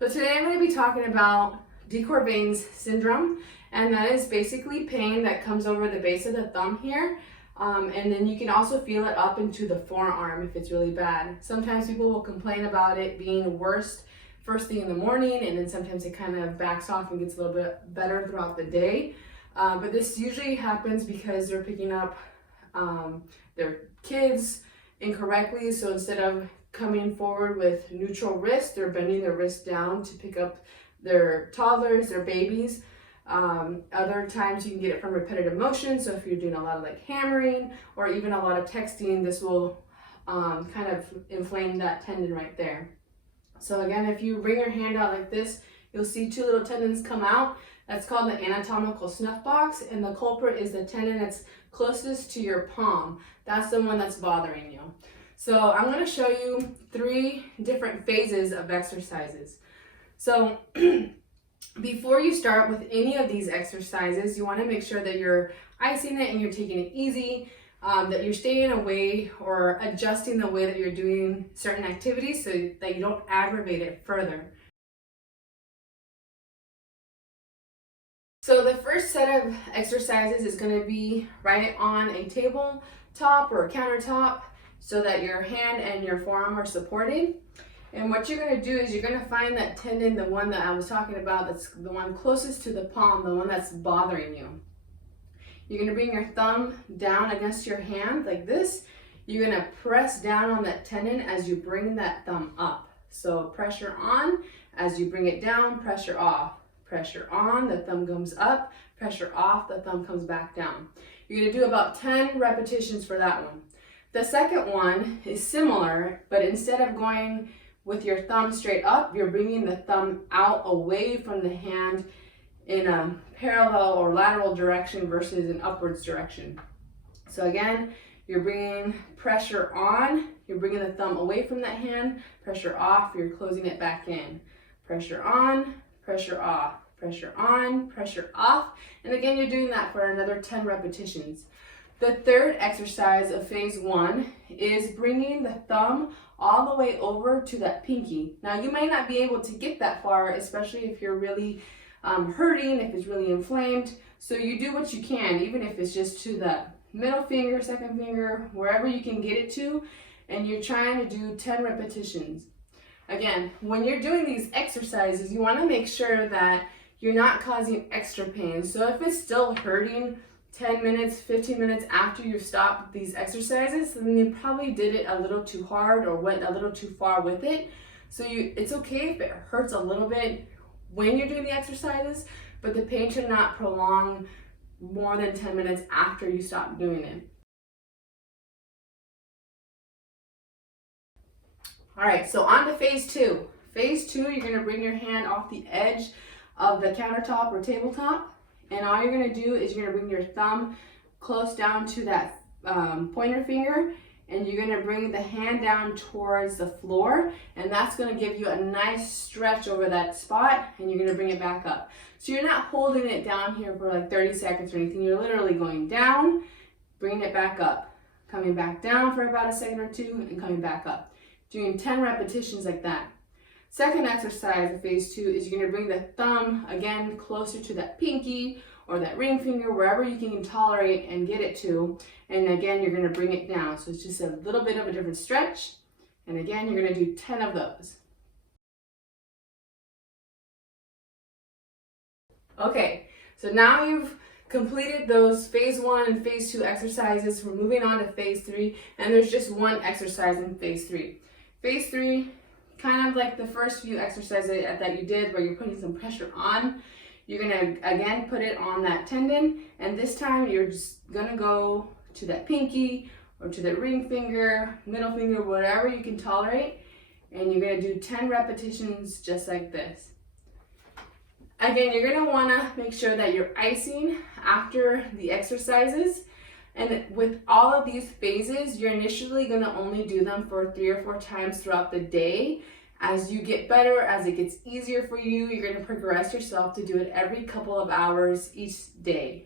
So today I'm going to be talking about Quervain's syndrome, and that is basically pain that comes over the base of the thumb here, and then you can also feel it up into the forearm if it's really bad. Sometimes people will complain about it being worse first thing in the morning, and then sometimes it kind of backs off and gets a little bit better throughout the day. But this usually happens because they're picking up their kids incorrectly, so instead of coming forward with neutral wrist, they're bending their wrist down to pick up their toddlers, their babies. Other times you can get it from repetitive motion, so if you're doing a lot of like hammering or even a lot of texting, this will kind of inflame that tendon right there. So again, if you bring your hand out like this, you'll see two little tendons come out. That's called the anatomical snuff box, and the culprit is the tendon that's closest to your palm. That's the one that's bothering you. So I'm going to show you 3 different phases of exercises. So before you start with any of these exercises, you want to make sure that you're icing it and you're taking it easy, that you're staying away or adjusting the way that you're doing certain activities so that you don't aggravate it further. So the first set of exercises is going to be right on a tabletop or a countertop, so that your hand and your forearm are supported. And what you're going to do is you're going to find that tendon, the one that I was talking about, that's the one closest to the palm, the one that's bothering you. You're going to bring your thumb down against your hand like this. You're going to press down on that tendon as you bring that thumb up. So pressure on, as you bring it down, pressure off. Pressure on, the thumb comes up, pressure off, the thumb comes back down. You're going to do about 10 repetitions for that one. The second one is similar, but instead of going with your thumb straight up, you're bringing the thumb out away from the hand in a parallel or lateral direction versus an upwards direction. So again, you're bringing pressure on, you're bringing the thumb away from that hand, pressure off, you're closing it back in. Pressure on, pressure off, pressure on, pressure off, and again, you're doing that for another 10 repetitions. The third exercise of phase 1 is bringing the thumb all the way over to that pinky. Now you might not be able to get that far, especially if you're really hurting, if it's really inflamed. So you do what you can, even if it's just to the middle finger, second finger, wherever you can get it to, and you're trying to do 10 repetitions. Again, when you're doing these exercises, you want to make sure that you're not causing extra pain. So if it's still hurting 10 minutes, 15 minutes after you've stopped these exercises, then you probably did it a little too hard or went a little too far with it. So it's okay if it hurts a little bit when you're doing the exercises, but the pain should not prolong more than 10 minutes after you stop doing it. All right, so on to phase 2. Phase 2, you're going to bring your hand off the edge of the countertop or tabletop. And all you're going to do is you're going to bring your thumb close down to that pointer finger, and you're going to bring the hand down towards the floor, and that's going to give you a nice stretch over that spot, and you're going to bring it back up. So you're not holding it down here for like 30 seconds or anything. You're literally going down, bringing it back up, coming back down for about a second or two, and coming back up. Doing 10 repetitions like that. Second exercise of phase 2 is you're going to bring the thumb again closer to that pinky or that ring finger, wherever you can tolerate and get it to. And again, you're going to bring it down. So it's just a little bit of a different stretch. And again, you're going to do 10 of those. Okay, so now you've completed those phase 1 and phase 2 exercises. We're moving on to phase 3, and there's just one exercise in phase 3. Phase 3, kind of like the first few exercises that you did where you're putting some pressure on. You're going to again put it on that tendon, and this time you're just going to go to that pinky or to the ring finger, middle finger, whatever you can tolerate, and you're going to do 10 repetitions just like this. Again, you're going to want to make sure that you're icing after the exercises. And with all of these phases, you're initially going to only do them for 3 or 4 times throughout the day. As you get better, as it gets easier for you, you're going to progress yourself to do it every couple of hours each day.